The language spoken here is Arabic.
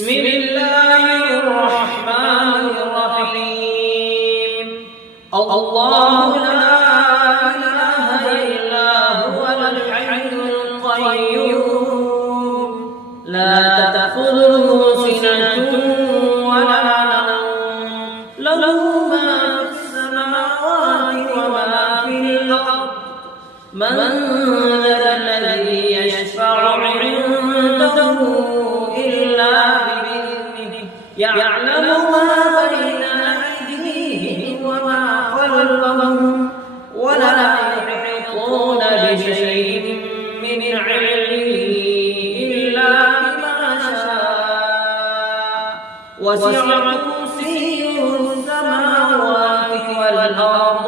بسم الله الرحمن الرحيم. الله لا إله إلا هو الحي القيوم لا تأخذه سنة ولا نوم له ما في السماوات وما في الأرض من ذا الذي يشفع عنده إلا بإذنه يعلم ما بين أيديهم وما خلفهم ولا يحيطون بشيء من علمه إلا بما شاء وسع كرسيه السماوات والأرض